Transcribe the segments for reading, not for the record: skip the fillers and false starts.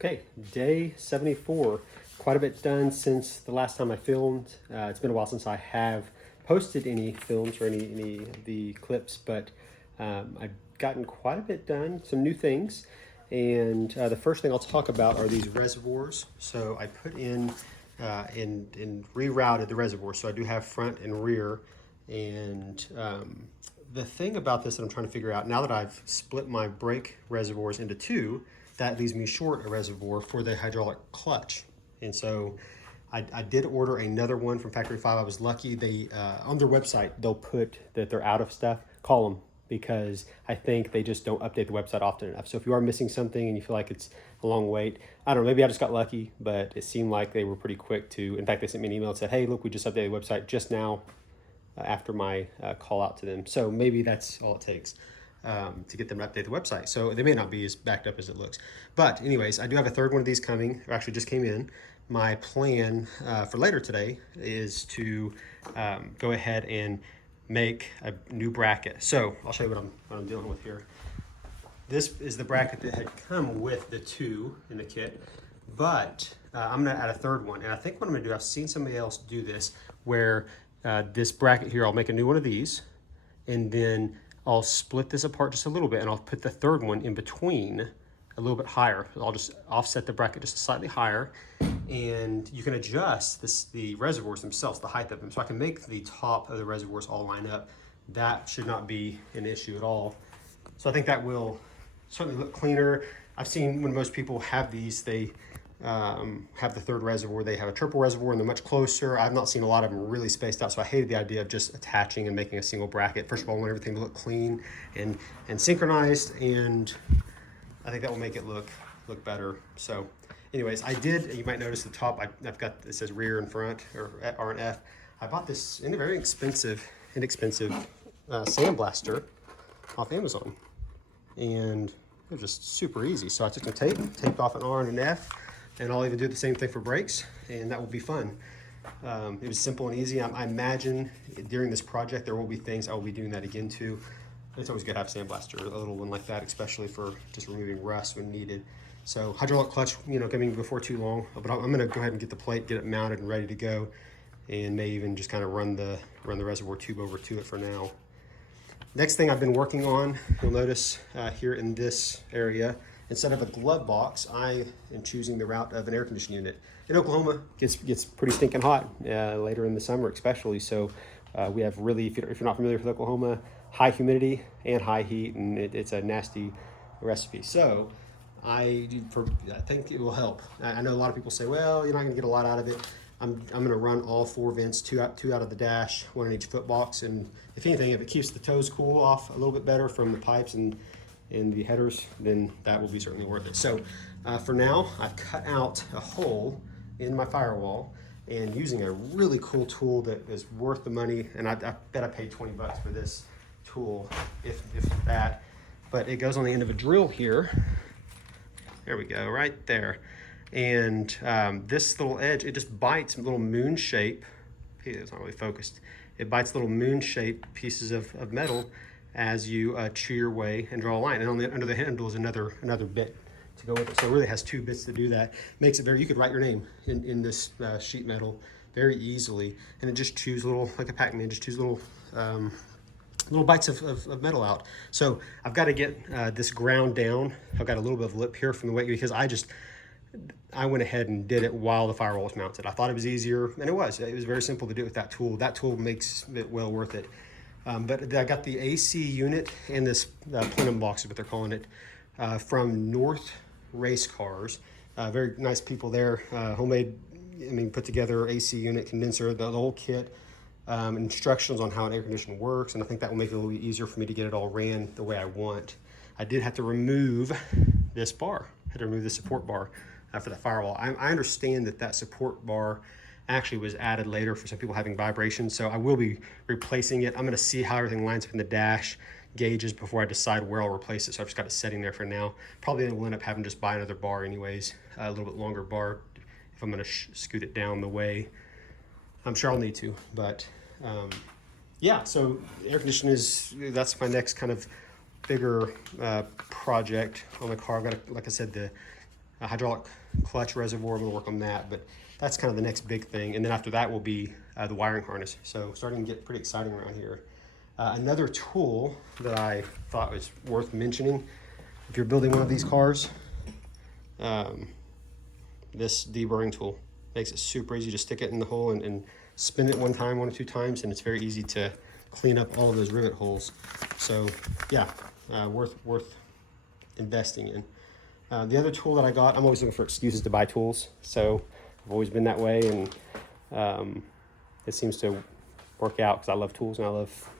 Okay, day 74. Quite a bit done since the last time I filmed. It's been a while since I have posted any films or any of the clips, but I've gotten quite a bit done, some new things. And the first thing I'll talk about are these reservoirs. So I put in and rerouted the reservoir. So I do have front and rear. And the thing about this that I'm trying to figure out, now that I've split my brake reservoirs into two, that leaves me short a reservoir for the hydraulic clutch. And so I did order another one from Factory 5. I was lucky. They on their website, they'll put that they're out of stuff. Call them, because I think they just don't update the website often enough. So if you are missing something and you feel like it's a long wait, I don't know, maybe I just got lucky, but it seemed like they were pretty quick to, in fact, they sent me an email and said, hey, look, we just updated the website just now after my call out to them. So maybe that's all it takes to get them to update the website. So they may not be as backed up as it looks. But anyways, I do have a third one of these coming, or actually just came in. My plan for later today is to go ahead and make a new bracket. So I'll show you what I'm dealing with here. This is the bracket that had come with the two in the kit, but I'm gonna add a third one. And I think what I'm gonna do, I've seen somebody else do this, where this bracket here, I'll make a new one of these, and then I'll split this apart just a little bit, and I'll put the third one in between a little bit higher. I'll just offset the bracket just slightly higher, and you can adjust the reservoirs themselves, the height of them. So I can make the top of the reservoirs all line up. That should not be an issue at all. So I think that will certainly look cleaner. I've seen when most people have these, they have the third reservoir, they have a triple reservoir and they're much closer. I've not seen a lot of them really spaced out, so I hated the idea of just attaching and making a single bracket. First of all, I want everything to look clean and synchronized, and I think that will make it look better. So anyways, I did, you might notice the top, I've got, it says rear and front, or R and F. I bought this in a very inexpensive sandblaster off Amazon, and it was just super easy. So I took some tape, taped off an R and an F, and I'll even do the same thing for brakes, and that will be fun. It was simple and easy. I imagine during this project there will be things I will be doing that again too. It's always good to have a sandblaster, a little one like that, especially for just removing rust when needed. So hydraulic clutch, coming before too long, but I'm gonna go ahead and get the plate, get it mounted and ready to go, and may even just kind of run the reservoir tube over to it for now. Next thing I've been working on, you'll notice here in this area, instead of a glove box, I am choosing the route of an air conditioning unit. In Oklahoma, it gets pretty stinking hot later in the summer especially, so we have really, if you're not familiar with Oklahoma, high humidity and high heat, and it's a nasty recipe. So I think it will help. I know a lot of people say, well, you're not gonna get a lot out of it. I'm gonna run all four vents, two out of the dash, one in each foot box, and if anything, if it keeps the toes cool off a little bit better from the pipes and the headers, then that will be certainly worth it. So for now, I've cut out a hole in my firewall, and using a really cool tool that is worth the money, and I bet I paid 20 bucks for this tool, if that, but it goes on the end of a drill here. There we go, right there. And this little edge, it just bites a little moon shape. It's not really focused. It bites little moon shaped pieces of metal as you chew your way and draw a line. And under the handle is another bit to go with it. So it really has two bits to do that. Makes it very, you could write your name in this sheet metal very easily. And it just chews little, like a Pac-Man, just chews little bites of metal out. So I've got to get this ground down. I've got a little bit of lip here from the weight, because I went ahead and did it while the firewall was mounted. I thought it was easier, and it was. It was very simple to do it with that tool. That tool makes it well worth it. But I got the AC unit and this plenum box is what they're calling it, from North Race Cars. Very nice people there. Homemade, put together AC unit, condenser, the whole kit. Instructions on how an air conditioner works, and I think that will make it a little bit easier for me to get it all ran the way I want. I did have to remove this bar. I had to remove the support bar for the firewall. I understand that support bar actually was added later for some people having vibrations, so I will be replacing it. I'm gonna see how everything lines up in the dash gauges before I decide where I'll replace it, so I've just got it setting there for now. Probably will end up having to just buy another bar anyways, a little bit longer bar if I'm gonna scoot it down the way. I'm sure I'll need to, but yeah, so air conditioning that's my next kind of bigger project on the car. I've got, like I said, the a hydraulic clutch reservoir. I'm gonna work on that, but that's kind of the next big thing. And then after that will be the wiring harness. So starting to get pretty exciting around here. Another tool that I thought was worth mentioning, if you're building one of these cars, this deburring tool makes it super easy to stick it in the hole and spin it one or two times, and it's very easy to clean up all of those rivet holes. So yeah, worth investing in. The other tool that I got, I'm always looking for excuses to buy tools, so I've always been that way, and it seems to work out because I love tools and I love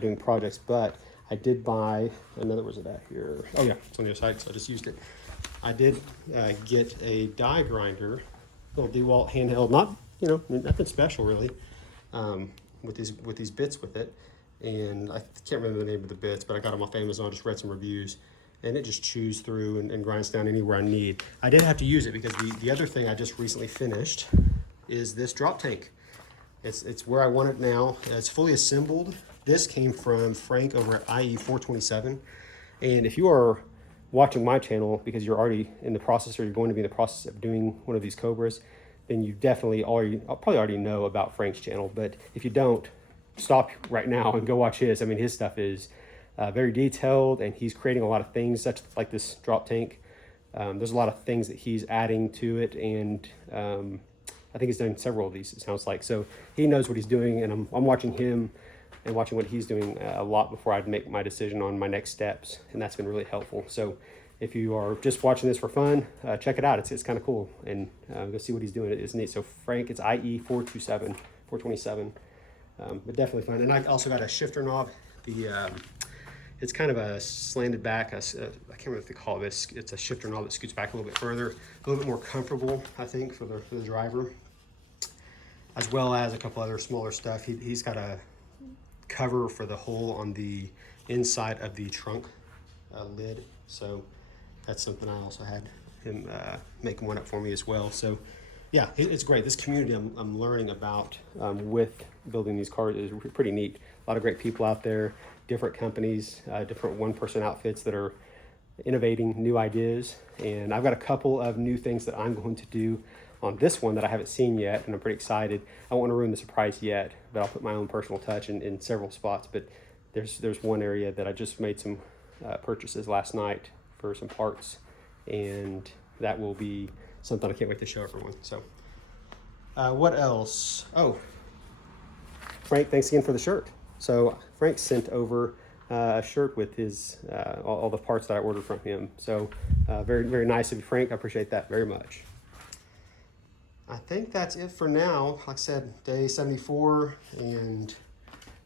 doing projects. But I did buy another, where's it at here? Oh yeah, it's on the other side, so I just used it. I did get a die grinder, little DeWalt handheld, not, you know, nothing special really, with these bits with it. And I can't remember the name of the bits, but I got them off Amazon, just read some reviews, and it just chews through and grinds down anywhere I need. I did have to use it because the other thing I just recently finished is this drop tank. It's where I want it now. It's fully assembled. This came from Frank over at IE427. And if you are watching my channel because you're already in the process, or you're going to be in the process of doing one of these Cobras, then you definitely probably already know about Frank's channel. But if you don't, stop right now and go watch his. I mean, his stuff is very detailed, and he's creating a lot of things, such like this drop tank. There's a lot of things that he's adding to it, and I think he's done several of these, it sounds like. So he knows what he's doing, and I'm watching him and watching what he's doing a lot before I'd make my decision on my next steps, and that's been really helpful. So if you are just watching this for fun, check it out. It's kind of cool, and go see what he's doing. It's neat. So Frank, it's IE427. But definitely fun. And I also got a shifter knob. It's kind of a slanted back. I can't remember what they call this. It's a shifter knob that scoots back a little bit further, a little bit more comfortable, I think, for the driver, as well as a couple other smaller stuff. He's got a cover for the hole on the inside of the trunk lid. So that's something I also had him make one up for me as well. So yeah, it's great. This community I'm learning about with building these cars is pretty neat. A lot of great people out there, different companies, different one-person outfits that are innovating new ideas. And I've got a couple of new things that I'm going to do on this one that I haven't seen yet, and I'm pretty excited. I don't want to ruin the surprise yet, but I'll put my own personal touch in several spots. But there's one area that I just made some purchases last night for some parts, and that will be something I can't wait to show everyone. So what else? Oh, Frank, thanks again for the shirt. So Frank sent over a shirt with his all the parts that I ordered from him. So very, very nice of you, Frank. I appreciate that very much. I think that's it for now. Like I said, day 74 and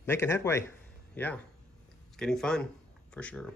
making headway. Yeah, it's getting fun for sure.